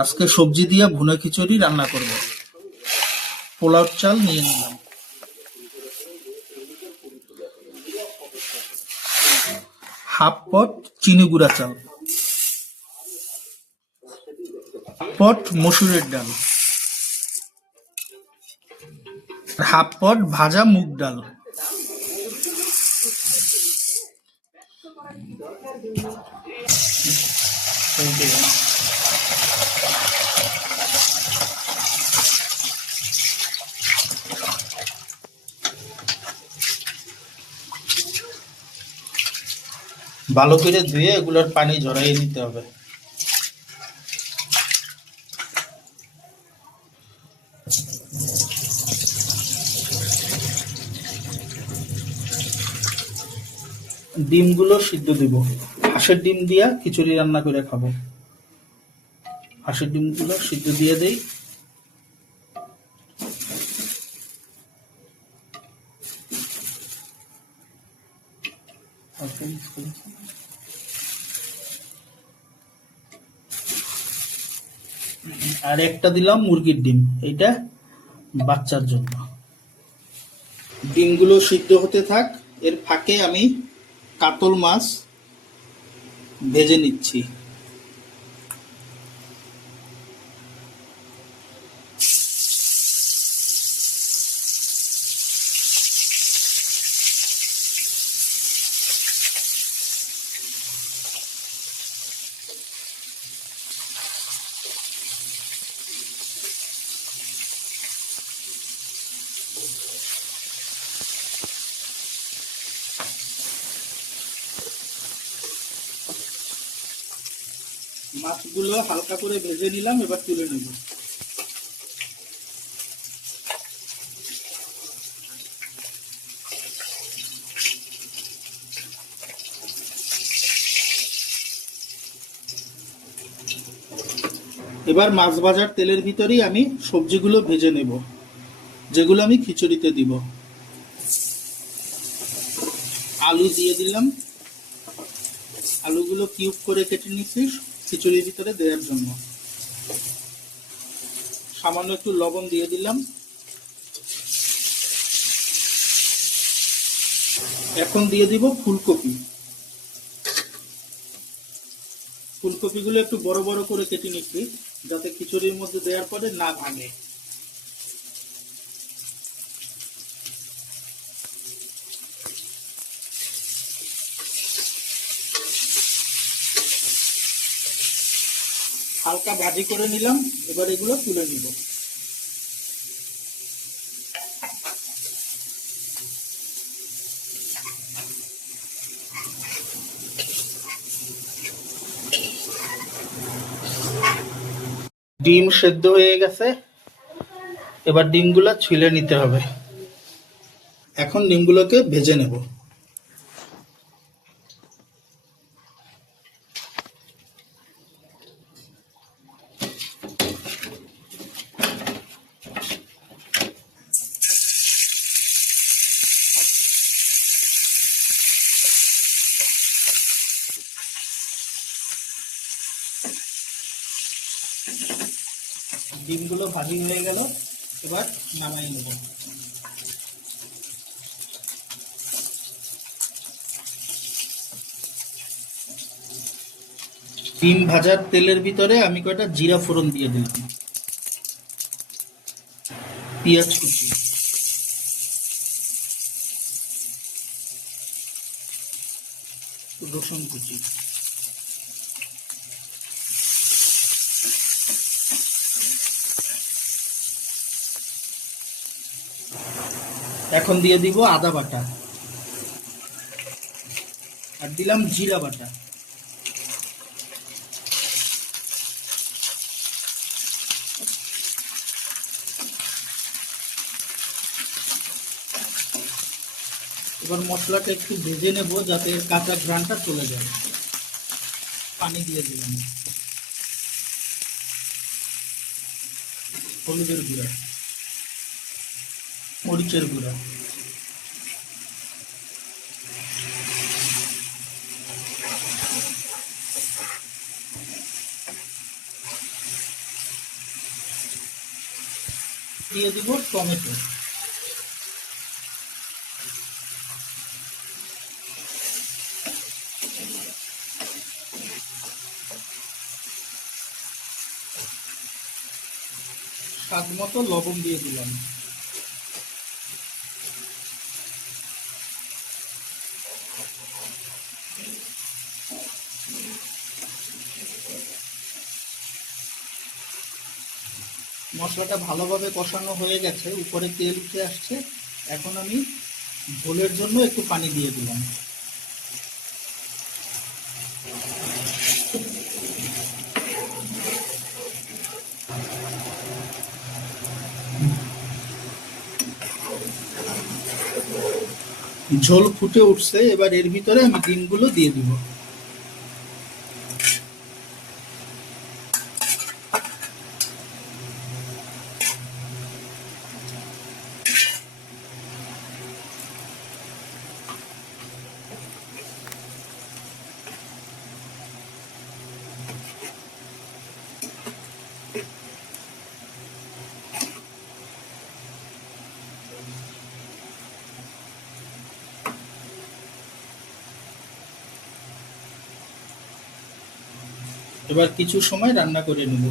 আজকে সবজি দিয়ে ভুনা খিচুড়ি রান্না করব। পোলাও চাল নিয়ে নিলাম, হাফ পট চিনি গুঁড়া চাল, পট মসুরের ডাল, হাফ পট ভাজা মুগ ডাল, ভালো করে ধুয়ে এগুলোর পানি ঝরাইয়ে নিতে হবে। ডিমগুলো সিদ্ধ দিব। হাঁসের ডিম দিয়া খিচুড়ি রান্না করে খাবো। হাঁসের ডিমগুলো সিদ্ধ দিয়ে দেই। আর একটা দিলাম মুরগির ডিম, এইটা বাচ্চার জন্য। ডিমগুলো সিদ্ধ হতে থাক, এর ফাঁকে আমি কাতল মাছ ভেজে নিচ্ছি। মাছগুলো হালকা করে ভেজে নিলাম, এবার তুলে নেব। এবার মাছ ভাজার তেলের ভিতরেই আমি সবজিগুলো ভেজে নেব, যেগুলো আমি খিচুড়িতে দিব। আলু দিয়ে দিলাম, আলুগুলো কিউব করে কেটে নিচ্ছি খিচুড়ির ভিতরে দেওয়ার জন্য। সামান্য একটু লবণ দিয়ে দিলাম। এখন দিয়ে দিব ফুলকপি। ফুলকপিগুলো একটু বড় বড় করে কেটে নিচ্ছি, যাতে খিচুড়ির মধ্যে দেওয়ার পরে না ভাঙে। হালকা ভাজি করে নিলাম, এবার এগুলো তুলে নিব। ডিম সেদ্ধ হয়ে গেছে, এবার ডিমগুলো ছুলে নিতে হবে। এখন ডিমগুলোকে ভেজে নেব। ডিমগুলো ভাজি হয়ে গেল, এবার নামাই নেব। ডিম ভাজার তেলের ভিতরে আমি কয়টা জিরা ফোড়ন দিয়ে দিলাম, পেঁয়াজ কুচি, রসুন কুচি, এখন দিয়ে দিব আদা বাটা, আর দিলাম জিরা বাটা। এবার মশলাটা একটু ভেজে নেব, যাতে এর কাঁচা ঘ্রাণটা চলে যায়। পানি দিয়ে দিলাম, হলুদের গুঁড়া, মরিচের গুঁড়া, দিয়ে দিব টমেটো। স্বাদ মতো লবণ দিয়ে দিলাম। মশলাটা ভালোভাবে কষানো হয়ে গেছে, উপরে তেল উঠে আসছে। এখন আমি ঝোলের জন্য একটু পানি দিয়ে দিলাম। ঝোল ফুটে উঠছে, এবার এর ভিতরে আমি ডিমগুলো দিয়ে দিব। এবার কিছু সময় রান্না করে নেব।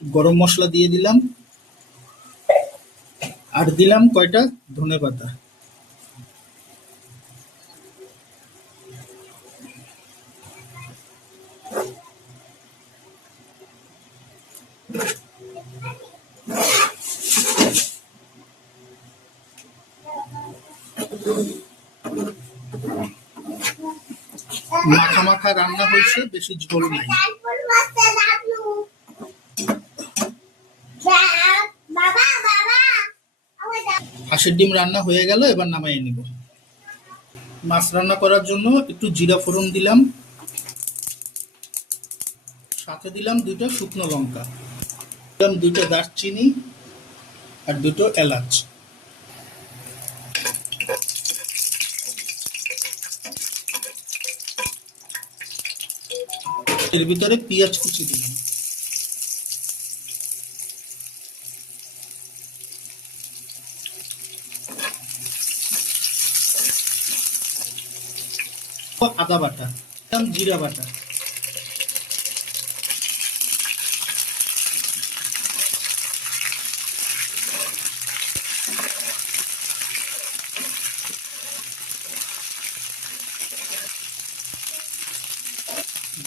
গরম মশলা দিয়ে দিলাম, আর দিলাম কয়টা ধনেপাতা। মাখা মাখা রান্না হয়েছে, বেশি ঝোল নাই। হাঁসের ডিম রান্না হয়ে গেল, এবার নামাই নিব। মাছ রান্না করার জন্য একটু জিরা ফোড়ন দিলাম, সাথে দিলাম 2টা শুকনো লঙ্কা, দিলাম 2টা দারচিনি আর 2টো এলাচ। এর ভিতরে পেঁয়াজ কুচি দিলাম। আদা বাটা, দিলাম জিরা বাটা,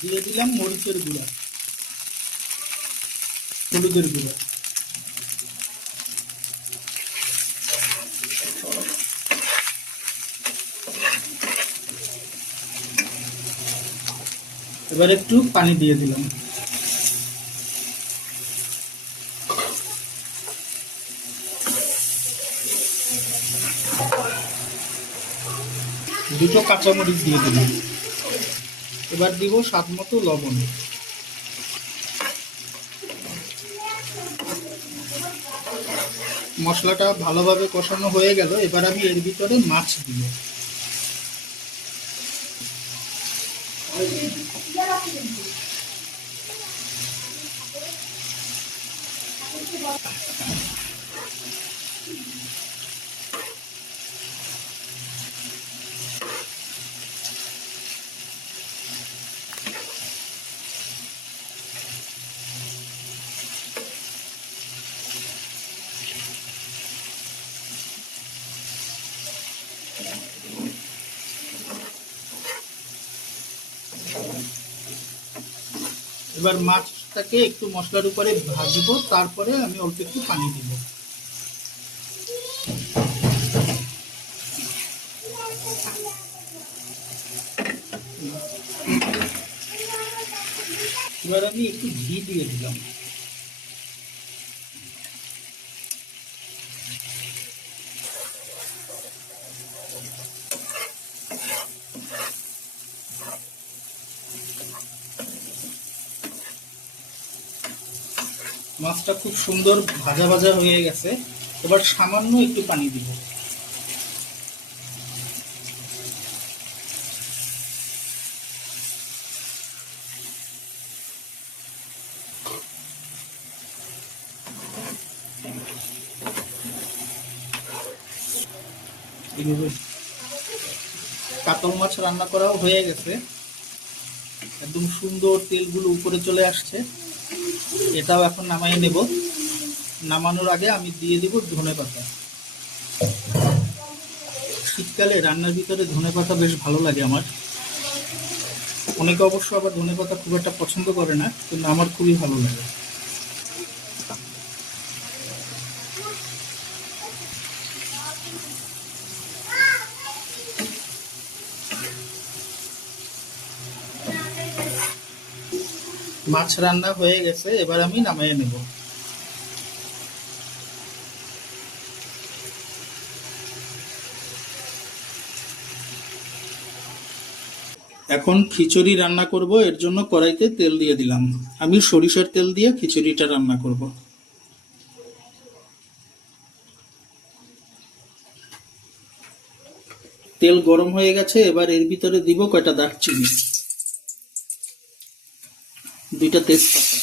দিয়ে দিলাম মরিচের গুঁড়া, হলুদের গুঁড়া। এবার একটু পানি দিয়ে দিলাম। দুটো কাঁচামরিচ দিয়ে দিলাম। এবার দিব স্বাদ মতো লবণ। মশলাটা ভালোভাবে কষানো হয়ে গেল, এবার আমি এর ভিতরে মাছ দিব। এবার মাছটাকে একটু মশলার উপরে ভাজবো, তারপরে আমি অল্প একটু পানি দিব। এবার আমি একটু ঘি দিয়ে দিলাম। মাছটা খুব সুন্দর ভাজা ভাজা হয়ে গেছে, এবার সামান্য একটু পানি দিব। এইভাবে কাতল মাছ রান্না করাও হয়ে গেছে, একদম সুন্দর তেলগুলো উপরে চলে আসছে। এটাও এখন নামাই নেব। নামানোর আগে আমি দিয়ে দিব ধনেপাতা। শীতকালে রান্নার ভিতরে ধনেপাতা বেশ ভালো লাগে আমার। অনেকে অবশ্য আবার ধনেপাতা খুব একটা পছন্দ করে না, কিন্তু আমার খুবই ভালো লাগে। মাছ রান্না হয়ে গেছে, এবার আমি নামাইয়ে নেব। এখন খিচুড়ি রান্না করব, এর জন্য কড়াইতে তেল দিয়ে দিলাম। আমি সরিষার তেল দিয়ে খিচুড়িটা রান্না করব। তেল গরম হয়ে গেছে, এবার এর ভিতরে দিব কয়টা দারচিনি, 2টা তেজপাতা,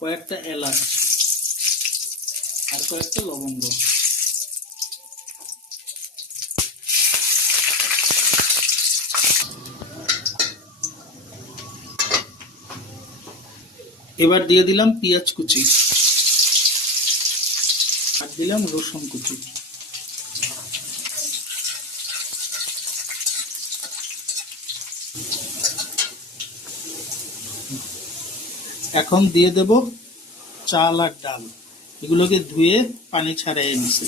কয়েকটা এলাচ আর কয়েকটা লবঙ্গ। এবার দিয়ে দিলাম পেঁয়াজ কুচি আর দিলাম রসুন কুচি। এখন দিয়ে দেব চাল আর ডাল, এগুলোকে ধুয়ে পানি ছাড়াইয়ে নিছি।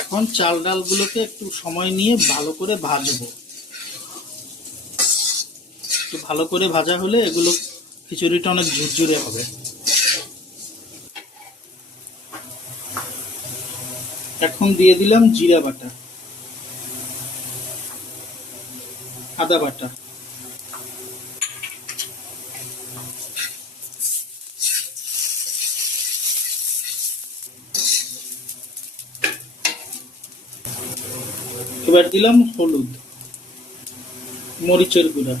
এখন চাল ডালগুলোকে একটু সময় নিয়ে ভালো করে ভাজবো। একটু ভালো করে ভাজা হলে এগুলো খিচুড়িটা অনেক ঝুরঝুরে হবে। এখন দিয়ে দিলাম জিরা বাটা, আদা বাটা, এবার দিলাম হলুদ, মরিচের গুঁড়া।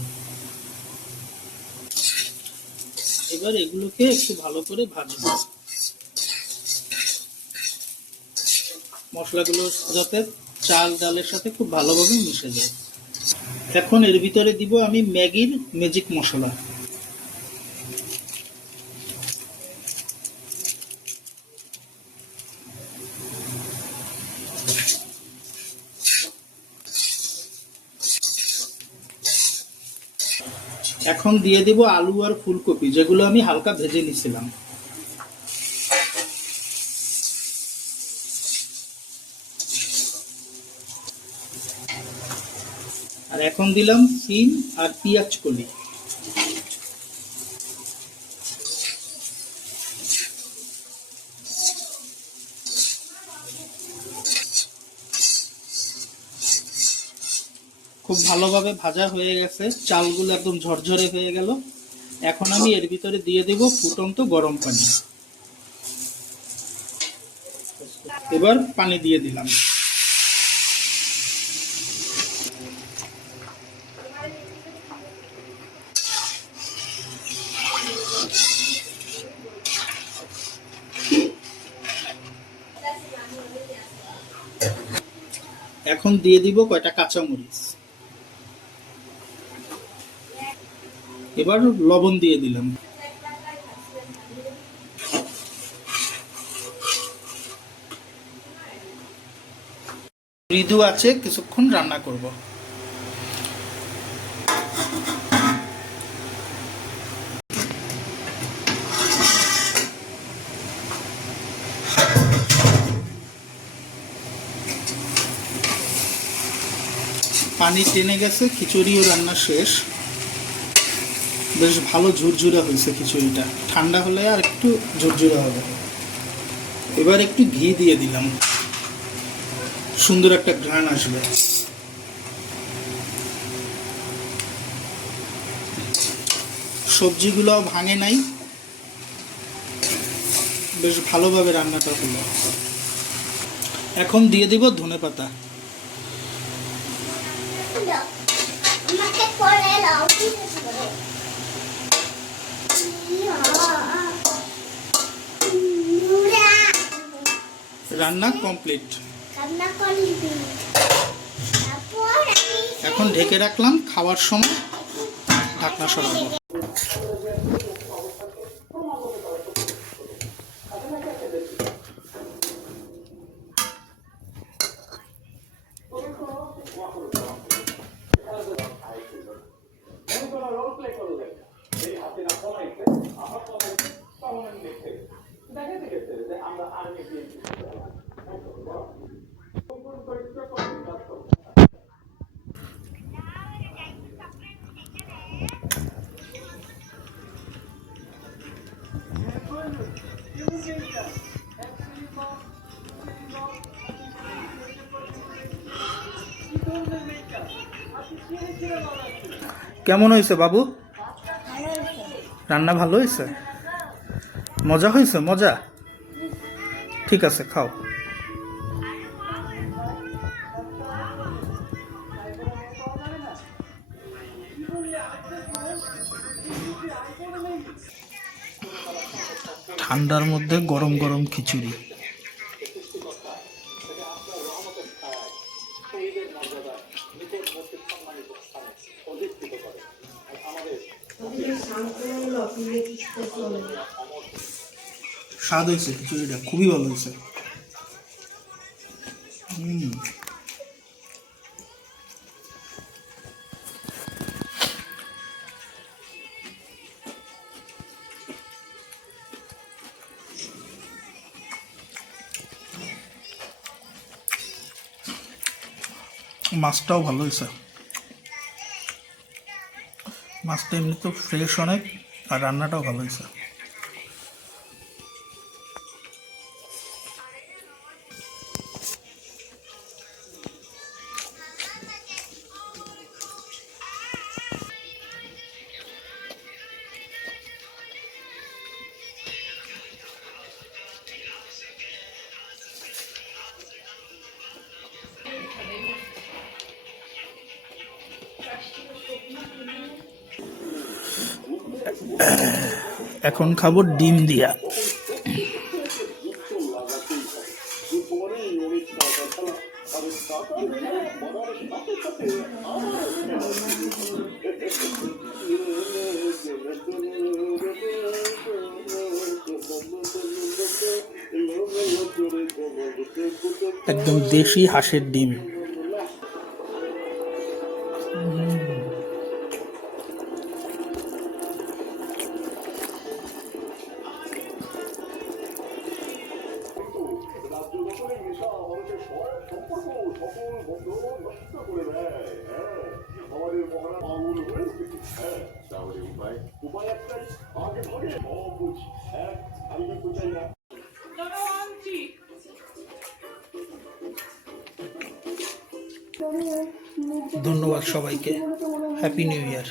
এবার এগুলোকে একটু ভালো করে ভাজবো, মশলাগুলো যাতে চাল ডালের সাথে খুব ভালোভাবে মিশে যায়। এখন এর ভিতরে দিব আমি ম্যাগির ম্যাজিক মশলা। এখন দিয়ে দিব আলু আর ফুলকপি, যেগুলো আমি হালকা ভেজে নিয়েছিলাম। আর এখন দিলাম সিম আর পেঁয়াজ কলি। খুব ভালোভাবে ভাজা হয়ে গেছে, চালগুলো একদম ঝরঝরে হয়ে গেল। এখন আমি এর ভিতরে দিয়ে দেব ফুটন্ত গরম পানি। এবার পানি দিয়ে দিলাম। এখন দিয়ে দিব কয়টা কাঁচামরিচ। এবার লবণ দিয়ে দিলাম। মৃদু আছে কিছুক্ষণ রান্না করব। পানি টেনে গেছে, খিচুড়িও রান্না শেষ। বেশ ভালো ঝুরঝুরে হয়েছে খিচুড়িটা, ঠান্ডা হলে আর একটু ঝুরঝুরে হবে। এবার একটু ঘি দিয়ে দিলাম, সুন্দর একটা ঘ্রাণ আসবে। সবজিগুলো ভাঙে নাই, বেশ ভালোভাবে রান্নাটা হলো। এখন দিয়ে দিব ধনেপাতা। রান্না কমপ্লিট। রান্না কমপ্লিট। তারপর আমি এখন ঢেকে রাখলাম, খাওয়ার সময় ঢাকনা সরাবো। কেমন হয়েছে বাবু? ভালো হয়েছে। রান্না ভালো হয়েছে? মজা হয়েছে? মজা? ঠিক আছে, খাও। ঠান্ডার মধ্যে গরম গরম খিচুড়ি। স্বাদ হয়েছে, খিচুড়িটা খুবই ভালো হয়েছে। মাছটাও ভালো হয়েছে। মাছটা এমনি তো ফ্রেশ অনেক, আর রান্নাটাও ভালো হয়েছে। এখন খাবো ডিম দিয়া। একদম দেশি হাঁসের ডিম। ধন্যবাদ সবাইকে। Happy new year.